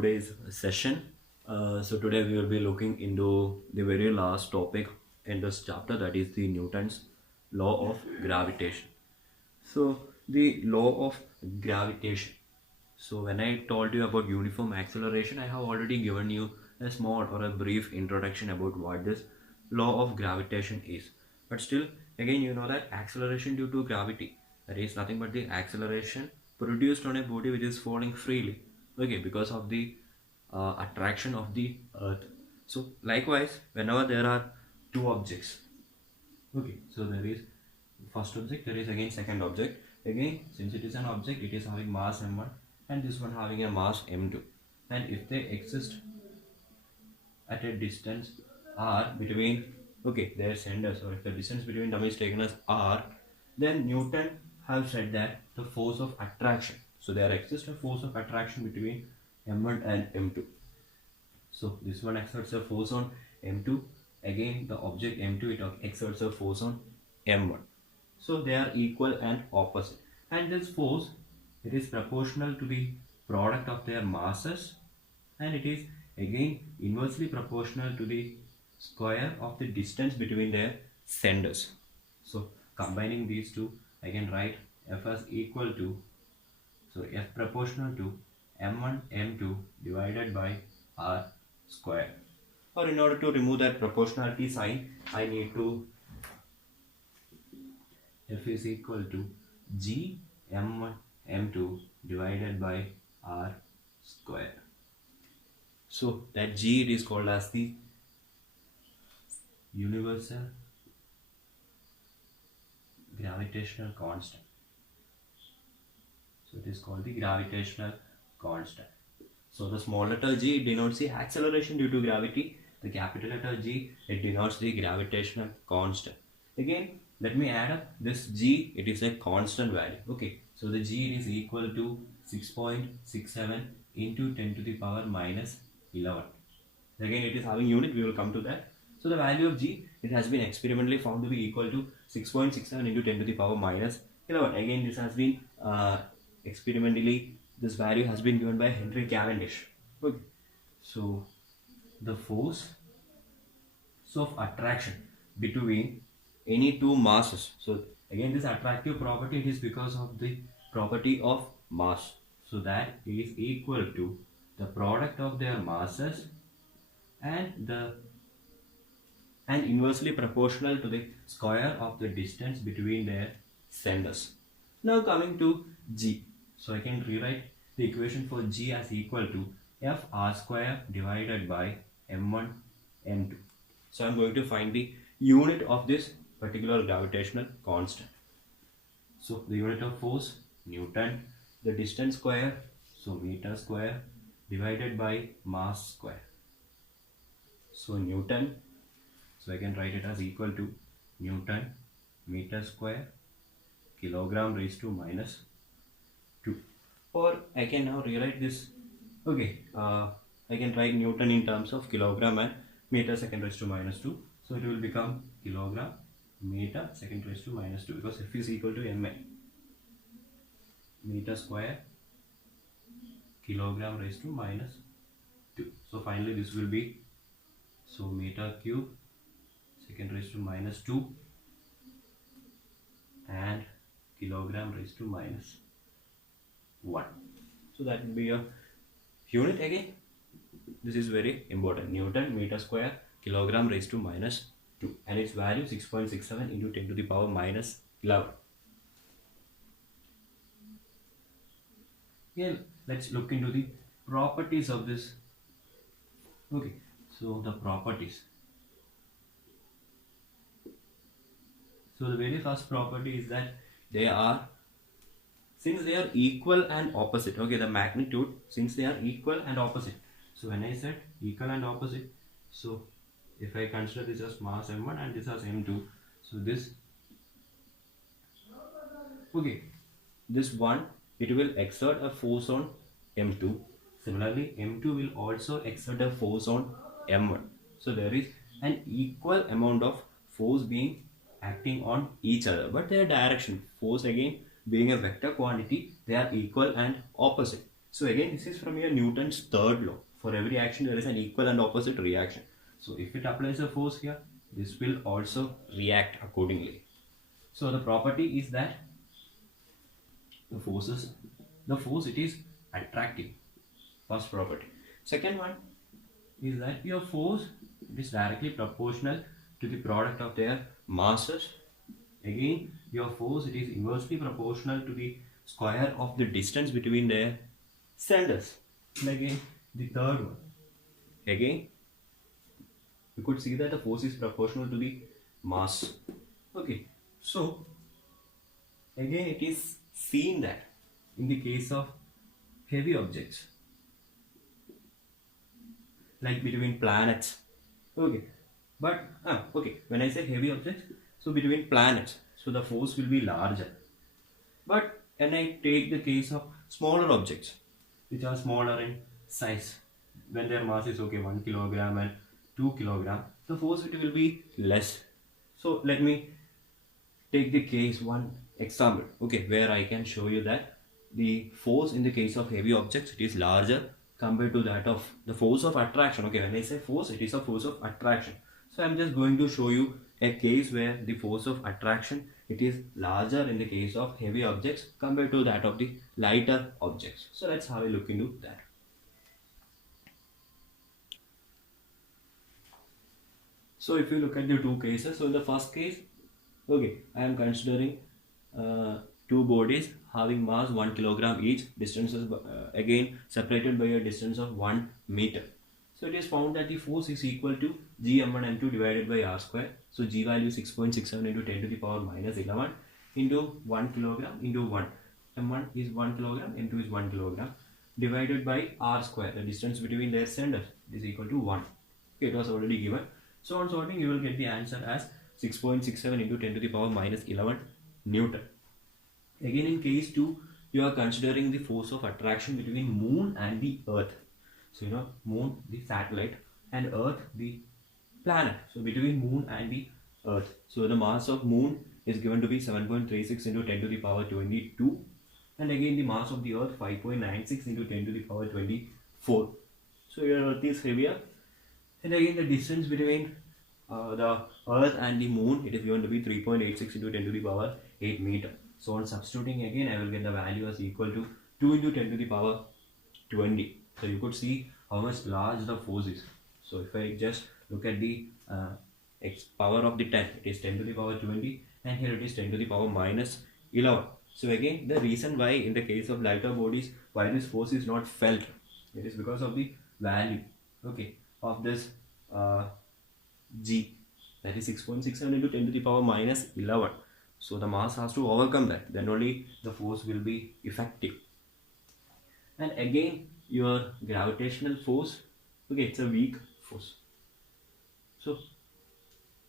today's session. So today we will be looking into the very last topic in this chapter, that is the Newton's law of gravitation. So the law of gravitation. So when I told you about uniform acceleration, I have already given you a small or a brief introduction about what this law of gravitation is. But still, again, you know that acceleration due to gravity, that is nothing but the acceleration produced on a body which is falling freely, okay, because of the attraction of the earth. So likewise, whenever there are two objects, okay, so there is first object, there is again second object. Again, since it is an object, it is having mass m1 and this one having a mass m2, and if they exist at a distance r between, okay, their senders, or if the distance between them is taken as r, then Newton have said that the force of attraction, so there exists a force of attraction between m1 and m2. So this one exerts a force on m2, again the object m2, it exerts a force on m1. So they are equal and opposite, and this force, it is proportional to the product of their masses, and it is again inversely proportional to the square of the distance between their centers. So combining these two, I can write F as equal to, so F proportional to m1 m2 divided by r square. Or in order to remove that proportionality sign, I need to, F is equal to G m1 m2 divided by r square. So that G, it is called as the universal gravitational constant. So it is called the gravitational constant. So the small letter g denotes the acceleration due to gravity. The capital letter G, it denotes the gravitational constant. Again, let me add up this g, it is a constant value. Okay, so the g is equal to 6.67 into 10 to the power minus 11. Again, it is having unit, we will come to that. So the value of g, it has been experimentally found to be equal to 6.67 into 10 to the power minus 11. Again, this has been experimentally, this value has been given by Henry Cavendish. Okay, so the force of attraction between any two masses. So again, this attractive property, it is because of the property of mass. So that is equal to the product of their masses and inversely proportional to the square of the distance between their centers. Now coming to G. So I can rewrite the equation for G as equal to F r square divided by m1 m2. So I'm going to find the unit of this particular gravitational constant. So the unit of force, Newton, the distance square, so meter square divided by mass square. So Newton, so I can write it as equal to Newton meter square kilogram raised to minus 2. Or I can now rewrite this, okay, I can write Newton in terms of kilogram and meter second raised to minus 2. So it will become kilogram meter second raised to minus 2, because F is equal to ma. Meter square kilogram raised to minus 2. So finally this will be, so meter cube second raised to minus 2 and kilogram raised to minus 1. So that will be your unit. Again, this is very important, Newton meter square kilogram raised to minus 2, and its value 6.67 into 10 to the power minus 11. Here let's look into the properties of this. Okay, so the properties. So the very first property is that they are, since they are equal and opposite, okay, the magnitude, since they are equal and opposite. So when I said equal and opposite, so if I consider this as mass m1 and this as m2, so this, okay, this one, it will exert a force on m2. Similarly, m2 will also exert a force on m1. So there is an equal amount of force being acting on each other, but their direction, force again being a vector quantity, they are equal and opposite. So again, this is from your Newton's third law. For every action, there is an equal and opposite reaction. So if it applies a force here, this will also react accordingly. So the property is that the force it is attractive. First property. Second one is that your force it is directly proportional to the product of their masses. Again, your force it is inversely proportional to the square of the distance between their centers. And again, the third one. Again, you could see that the force is proportional to the mass. Okay, so again it is seen that in the case of heavy objects, like between planets, okay, but okay, when I say heavy objects, so between planets, so the force will be larger. But when I take the case of smaller objects, which are smaller in size, when their mass is okay 1 kilogram and 2 kilogram, the force it will be less. So let me take the case one example, okay, where I can show you that the force in the case of heavy objects it is larger compared to that of the force of attraction. Okay, when I say force, it is a force of attraction. So I'm just going to show you a case where the force of attraction it is larger in the case of heavy objects compared to that of the lighter objects. So let's have a look into that. So if you look at the two cases, so in the first case, okay, I am considering two bodies having mass 1 kilogram each, distances again separated by a distance of 1 meter. So it is found that the force is equal to G m1 m2 divided by r square. So G value is 6.67 into 10 to the power minus 11 into 1 kilogram into 1. M1 is 1 kilogram, M2 is 1 kilogram divided by r square. The distance between their centers is equal to 1. Okay, it was already given. So on sorting, you will get the answer as 6.67 into 10 to the power minus 11 Newton. Again, in case 2, you are considering the force of attraction between moon and the earth. So you know, moon the satellite and earth the planet. So between moon and the earth. So the mass of moon is given to be 7.36 into 10 to the power 22. And again the mass of the earth 5.96 into 10 to the power 24. So your earth is heavier. And again the distance between the earth and the moon it is given to be 3.86 into 10 to the power 8 meter. So on substituting again I will get the value as equal to 2 into 10 to the power 20. So you could see how much large the force is. So if I just look at the power of the 10, it is 10 to the power 20 and here it is 10 to the power minus 11. So again the reason why in the case of lighter bodies why this force is not felt, it is because of the value, okay, of this G, that is 6.67 into 10 to the power minus 11. So the mass has to overcome that, then only the force will be effective. And again your gravitational force, okay, it's a weak force. So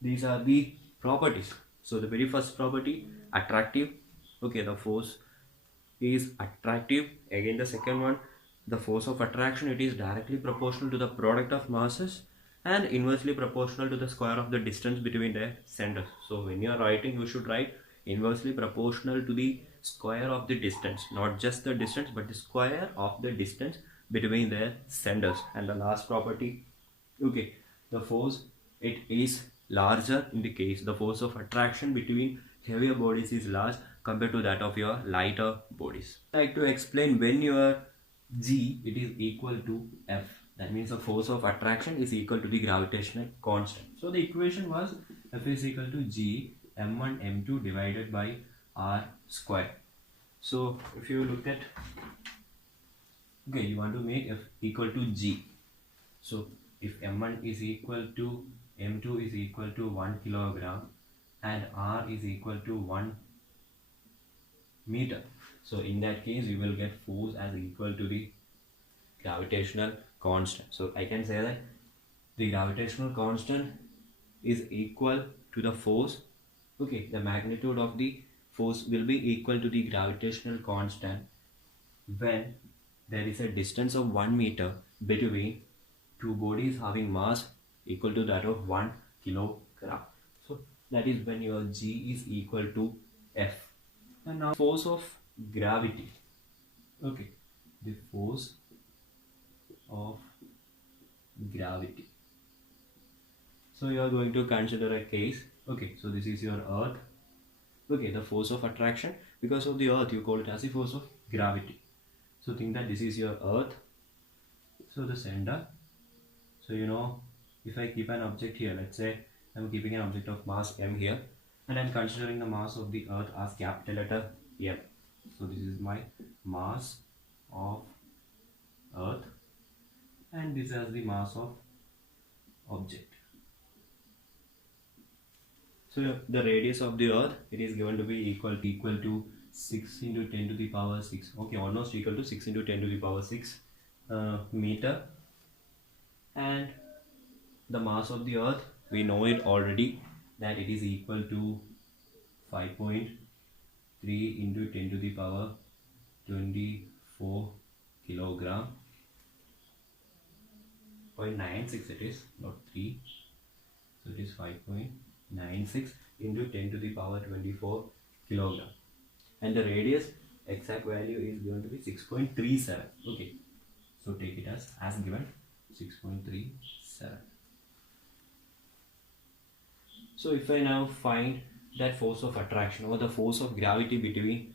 these are the properties. So the very first property, attractive, okay, the force is attractive. Again the second one, the force of attraction, it is directly proportional to the product of masses and inversely proportional to the square of the distance between their centers. So when you are writing, you should write inversely proportional to the square of the distance, not just the distance but the square of the distance between their centers. And the last property, okay, the force it is larger in the case the force of attraction between heavier bodies is large compared to that of your lighter bodies. I like to explain when your G it is equal to F, that means the force of attraction is equal to the gravitational constant. So the equation was F is equal to G m1 m2 divided by r square. So if you look at, okay, you want to make F equal to G. So if m1 is equal to m2 is equal to 1 kilogram and r is equal to 1 meter, so in that case you will get force as equal to the gravitational constant. So I can say that the gravitational constant is equal to the force, okay, the magnitude of the force will be equal to the gravitational constant when there is a distance of 1 meter between two bodies having mass equal to that of 1 kilogram. So that is when your G is equal to F. And now force of gravity, okay, the force of gravity. So you are going to consider a case. Okay, so this is your earth. Okay, the force of attraction because of the earth, you call it as the force of gravity. So think that this is your earth. So the center. So if I keep an object here, let's say I'm keeping an object of mass m here, and I'm considering the mass of the earth as capital letter M. So this is my mass of earth, and this is the mass of object. So the radius of the earth, it is given to be equal to 6 into 10 to the power 6. Okay, almost equal to 6 into 10 to the power 6 meter. And the mass of the earth, we know it already, that it is equal to 5.3 into 10 to the power 24 kilogram. 0.96 it is, not 3. So it is 5.96 into 10 to the power 24 kilogram. And the radius exact value is given to be 6.37. Okay, so take it as given, 6.37. So if I now find that force of attraction or the force of gravity between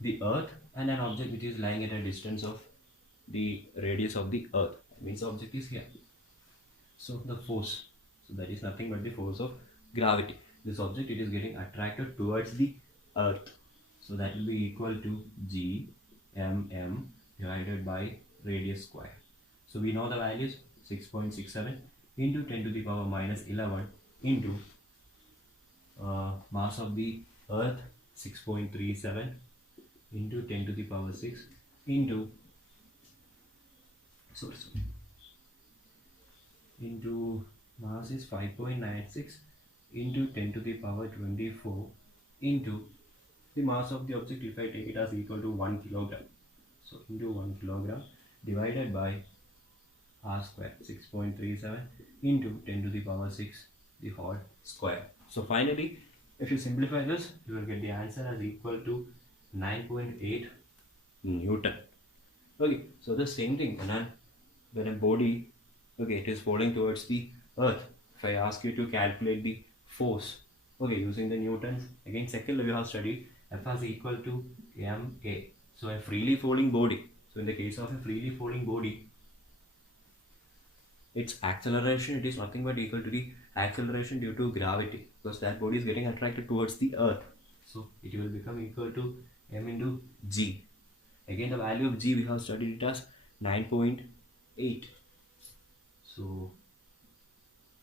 the earth and an object which is lying at a distance of the radius of the earth, that means the object is here. So the force, so that is nothing but the force of gravity. This object, it is getting attracted towards the earth. So that will be equal to Gmm divided by radius square. So we know the values, 6.67 into 10 to the power minus 11 into mass of the earth 6.37 into 10 to the power 6 into mass is 5.96 into 10 to the power 24 into the mass of the object, if I take it as equal to 1 kilogram. So into 1 kilogram divided by r square, 6.37 into 10 to the power 6 the whole square. So finally, if you simplify this, you will get the answer as equal to 9.8 Newton. Okay, so the same thing when a body, okay, it is falling towards the earth. If I ask you to calculate the force, okay, using the Newtons, again second level you have studied, F is equal to ma. So a freely falling body. So in the case of a freely falling body, its acceleration, it is nothing but equal to the acceleration due to gravity, because that body is getting attracted towards the earth. So it will become equal to m into g. Again the value of g we have studied it as 9.8. So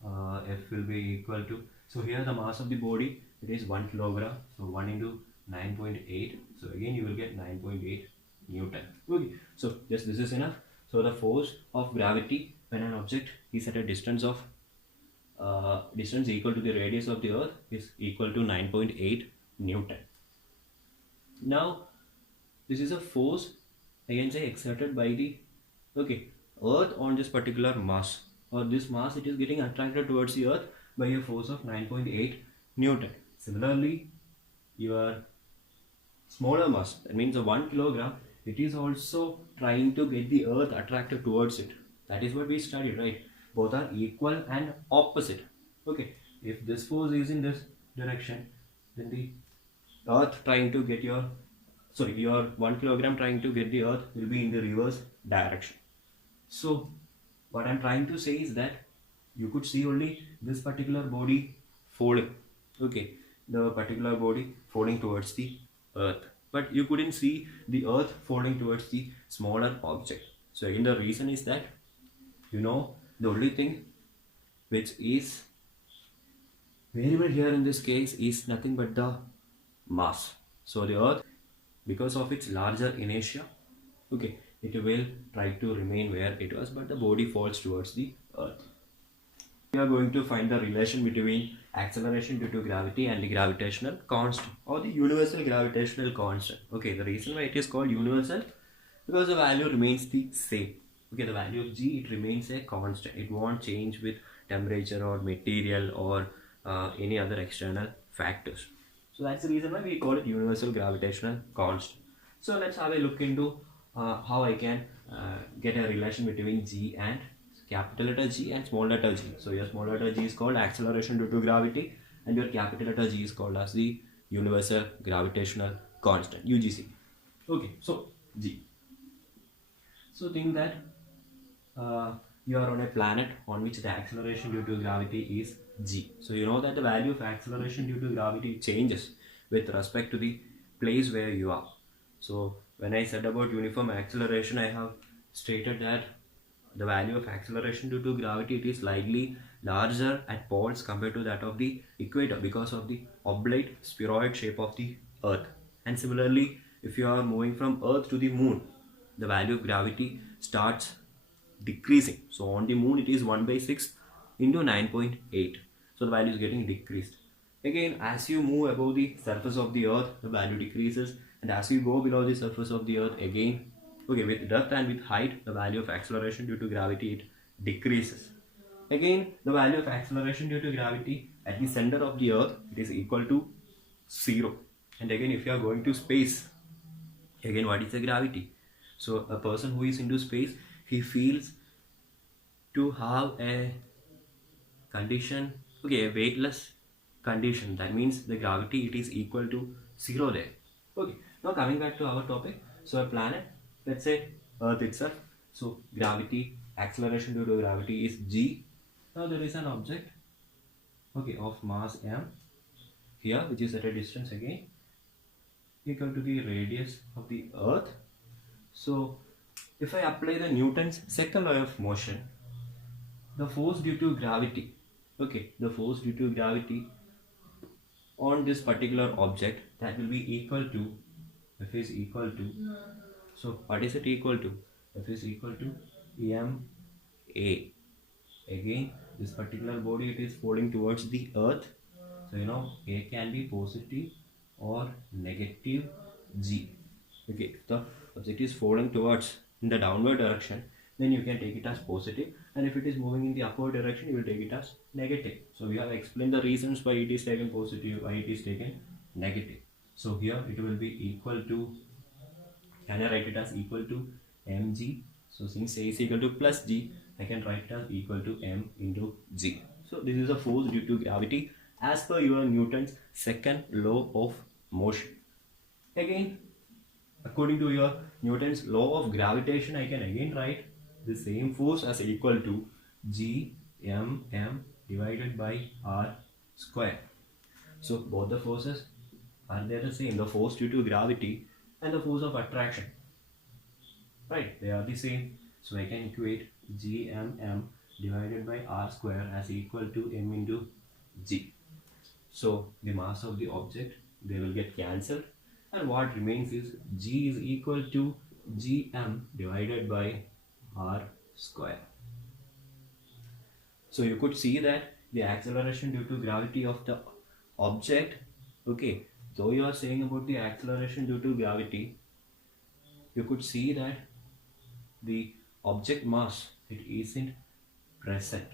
F will be equal to, so here the mass of the body, it is 1 kilogram. So 1 into 9.8. So again you will get 9.8 Newton. Okay, so just this is enough. So the force of gravity when an object is at a distance of distance equal to the radius of the earth is equal to 9.8 Newton. Now this is a force, I can say, exerted by the earth on this particular mass, or this mass, it is getting attracted towards the earth by a force of 9.8 Newton. Similarly, your smaller mass, that means a 1 kilogram, it is also trying to get the earth attracted towards it. That is what we studied, right? Both are equal and opposite. Okay, if this force is in this direction, then the earth trying to get your 1 kilogram trying to get the earth will be in the reverse direction. So what I'm trying to say is that you could see only this particular body falling, okay, the particular body falling towards the earth, but you couldn't see the earth falling towards the smaller object. So again the reason is that the only thing which is variable here in this case is nothing but the mass. So the earth, because of its larger inertia, okay, it will try to remain where it was, but the body falls towards the earth. We are going to find the relation between acceleration due to gravity and the gravitational constant, or the universal gravitational constant. Okay, the reason why it is called universal, because the value remains the same. Okay, the value of g, it remains a constant. It won't change with temperature or material or any other external factors. So that's the reason why we call it universal gravitational constant. So let's have a look into how I can get a relation between G and capital letter G and small letter g. So your small letter g is called acceleration due to gravity, and your capital letter G is called as the universal gravitational constant, UGC. Okay, so G. So think that you are on a planet on which the acceleration due to gravity is g. So you know that the value of acceleration due to gravity changes with respect to the place where you are. So when I said about uniform acceleration, I have stated that the value of acceleration due to gravity, it is slightly larger at poles compared to that of the equator because of the oblate spheroid shape of the earth. And similarly, if you are moving from earth to the moon, the value of gravity starts decreasing. So on the moon it is 1 by 6 into 9.8. So the value is getting decreased. Again, as you move above the surface of the earth, the value decreases, and as you go below the surface of the earth again, okay, with depth and with height, the value of acceleration due to gravity, it decreases. Again, the value of acceleration due to gravity at the center of the earth, it is equal to 0. And again, if you are going to space, again, what is the gravity? So a person who is into space, he feels to have a condition, okay, a weightless condition. That means the gravity, it is equal to 0 there. Okay, now coming back to our topic. So a planet, let's say earth itself, so gravity, acceleration due to gravity is g. Now there is an object, okay, of mass m here, which is at a distance again equal to the radius of the earth. So if I apply the Newton's second law of motion, the force due to gravity, okay, the force due to gravity on this particular object, that will be equal to, F is equal to, so what is it equal to? F is equal to ma. Again, this particular body, it is falling towards the earth, so you know a can be positive or negative g. Okay, if the object is falling towards in the downward direction, then you can take it as positive, and if it is moving in the upward direction, you will take it as negative. So we have explained the reasons why it is taken positive, why it is taken negative. So here it will be equal to, can I write it as equal to mg? So since a is equal to plus g, I can write it as equal to m into g. So this is a force due to gravity as per your Newton's second law of motion. Again, according to your Newton's law of gravitation, I can again write the same force as equal to g m divided by r square. So both the forces are they the same, the force due to gravity and the force of attraction, right? They are the same. So I can equate gmm divided by r square as equal to m into g. So the mass of the object, they will get cancelled, and what remains is g is equal to gm divided by r square. So you could see that the acceleration due to gravity of the object, okay, though you are saying about the acceleration due to gravity, you could see that the object mass, it isn't present.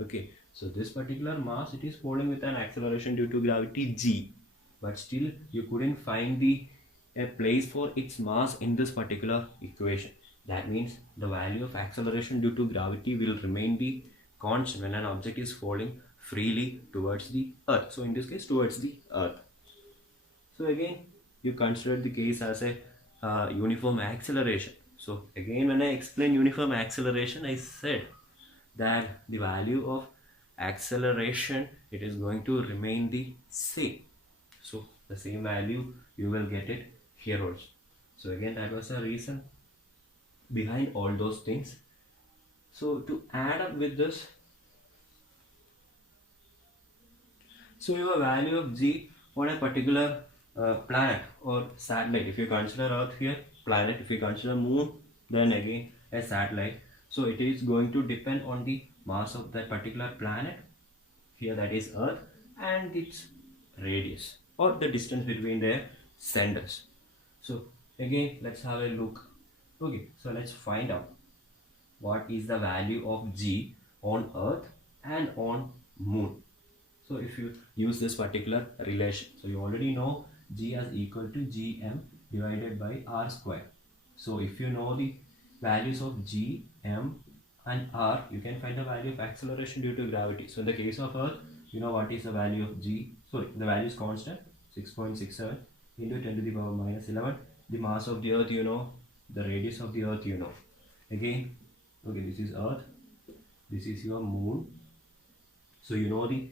Okay, so this particular mass, it is falling with an acceleration due to gravity g, but still you couldn't find a place for its mass in this particular equation. That means the value of acceleration due to gravity will remain the constant when an object is falling freely towards the earth. So in this case, towards the earth. So again, you consider the case as a uniform acceleration. So again, when I explain uniform acceleration, I said that the value of acceleration, it is going to remain the same. So the same value you will get it here also. So again, that was the reason behind all those things. So to add up with this, so your value of g on a particular planet or satellite, if you consider earth here planet, if you consider moon, then again a satellite, so it is going to depend on the mass of that particular planet here, that is earth, and its radius or the distance between their centers. So again, let's have a look. Okay, so let's find out what is the value of g on earth and on moon. So if you use this particular relation, so you already know g as equal to gm divided by r square. So if you know the values of G, M and R, you can find the value of acceleration due to gravity. So in the case of Earth, you know what is the value of G, sorry, the value is constant, 6.67 into 10 to the power minus 11. The mass of the Earth you know, the radius of the Earth you know. Again, okay, this is Earth, this is your moon. So you know the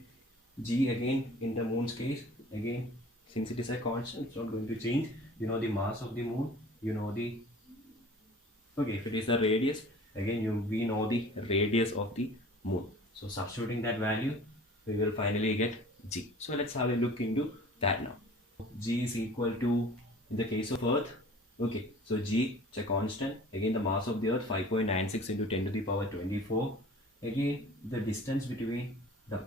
G again in the moon's case, again since it is a constant, it's not going to change. You know the mass of the moon, you know the, okay, if it is the radius, again we know the radius of the moon. So substituting that value, we will finally get G. So let's have a look into that now. G is equal to, in the case of Earth, okay, so G, it's a constant. Again the mass of the Earth, 5.96 into 10 to the power 24. Again the distance between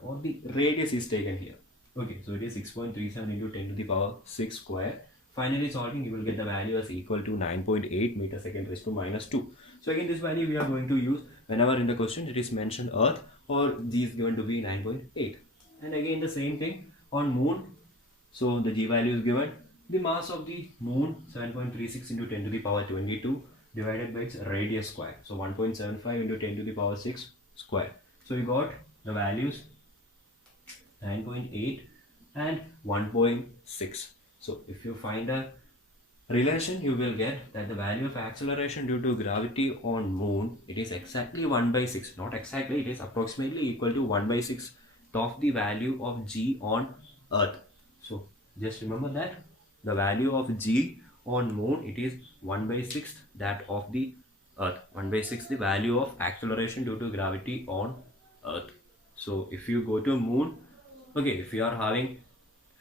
or the radius is taken here. Okay, so it is 6.37 into 10 to the power 6 square. Finally solving, you will get the value as equal to 9.8 meter second raised to minus 2. So again this value we are going to use whenever in the question it is mentioned Earth or G is given to be 9.8. And again the same thing on moon. So the G value is given. The mass of the moon, 7.36 into 10 to the power 22 divided by its radius square. So 1.75 into 10 to the power 6 square. So we got the values 9.8 and 1.6. So if you find a relation, you will get that the value of acceleration due to gravity on moon, it is exactly 1 by 6. Not exactly, it is approximately equal to 1 by 6 of the value of G on Earth. So just remember that the value of G on moon, it is 1 by 6 that of the Earth. 1 by 6 the value of acceleration due to gravity on Earth. So if you go to moon, okay, if you are having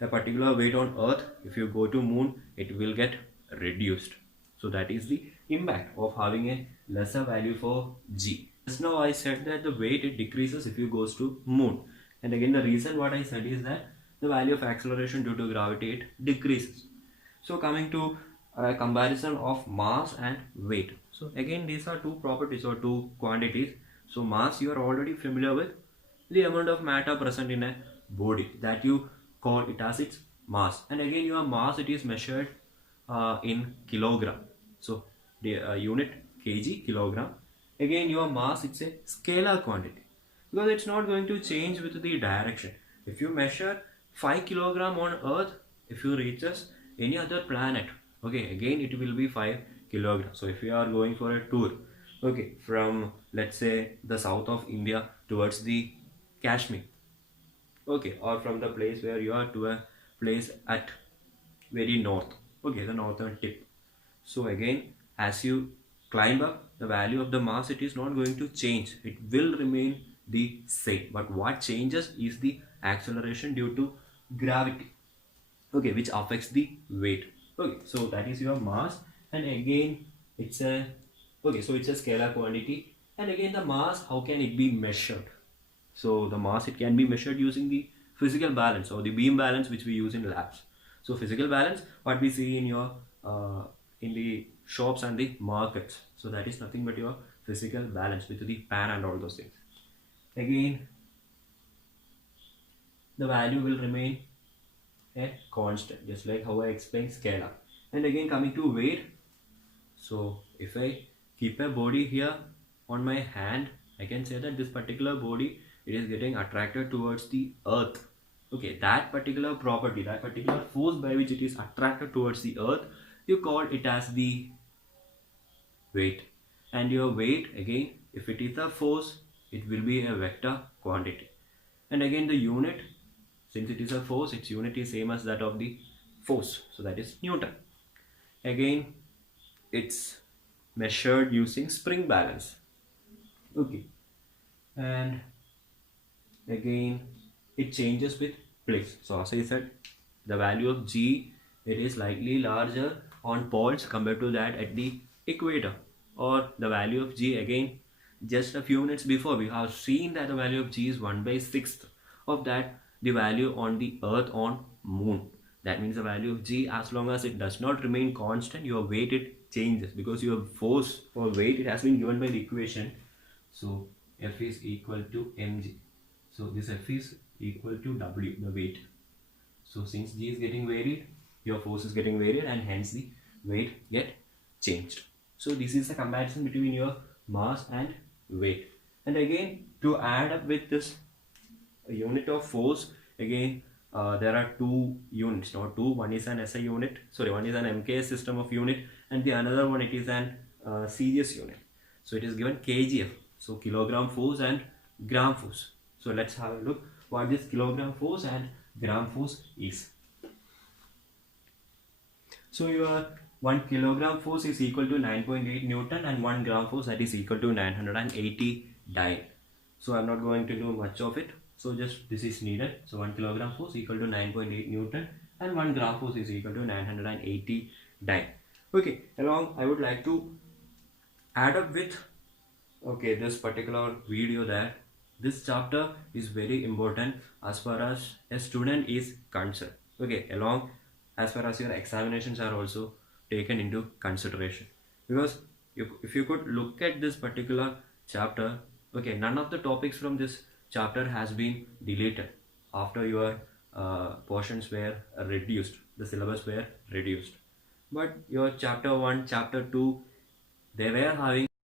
a particular weight on Earth, if you go to moon, it will get reduced. So that is the impact of having a lesser value for G. Just now I said that the weight it decreases if you goes to moon. And again the reason what I said is that the value of acceleration due to gravity it decreases. So coming to a comparison of mass and weight. So again these are two properties or two quantities. So mass you are already familiar with, the amount of matter present in a body, that you call it as its mass. And again your mass it is measured in kilogram. So the unit kg, kilogram. Again your mass it's a scalar quantity because it's not going to change with the direction. If you measure 5 kilogram on Earth, if you reaches any other planet, okay, again it will be 5 kilograms. So if you are going for a tour, okay, from let's say the south of India towards the Kashmir, okay, or from the place where you are to a place at very north, okay, the northern tip. So again as you climb up, the value of the mass it is not going to change, it will remain the same, but what changes is the acceleration due to gravity, okay, which affects the weight. Okay, so that is your mass. And again it's a, okay, so it's a scalar quantity. And again the mass, how can it be measured? So the mass it can be measured using the physical balance or the beam balance which we use in labs. So physical balance, what we see in your in the shops and the markets. So that is nothing but your physical balance with the pan and all those things. Again the value will remain a constant, just like how I explained scalar. And again coming to weight, so if I keep a body here on my hand, I can say that this particular body it is getting attracted towards the Earth. Okay, that particular property, that particular force by which it is attracted towards the Earth, you call it as the weight. And your weight, again, if it is a force, it will be a vector quantity. And again the unit, since it is a force, its unit is same as that of the force, so that is Newton. Again it's measured using spring balance, okay, and again it changes with place. So as I said, the value of G it is slightly larger on poles compared to that at the equator, or the value of G, again just a few minutes before we have seen that the value of G is 1 by 6th of that the value on the Earth on moon. That means the value of G, as long as it does not remain constant, your weight it changes, because your force or weight it has been given by the equation. So F is equal to mg. So this F is equal to W, the weight. So since G is getting varied, your force is getting varied, and hence the weight get changed. So this is the comparison between your mass and weight. And again, to add up with this unit of force, again there are two units, not two. One is an SI unit, sorry, one is an MKS system of unit, and the another one it is an series unit. So it is given kgf, so kilogram force and gram force. So let's have a look what this kilogram force and gram force is. So your 1 kilogram force is equal to 9.8 Newton and 1 gram force, that is equal to 980 dyne. So I'm not going to do much of it. So just this is needed. So 1 kilogram force equal to 9.8 Newton and 1 gram force is equal to 980 dyne. Okay, along I would like to add up with this particular video that this chapter is very important as far as a student is concerned. Okay, along as far as your examinations are also taken into consideration, because if you could look at this particular chapter, okay, none of the topics from this chapter has been deleted after your portions were reduced, the syllabus were reduced, but your chapter 1, chapter 2, they were having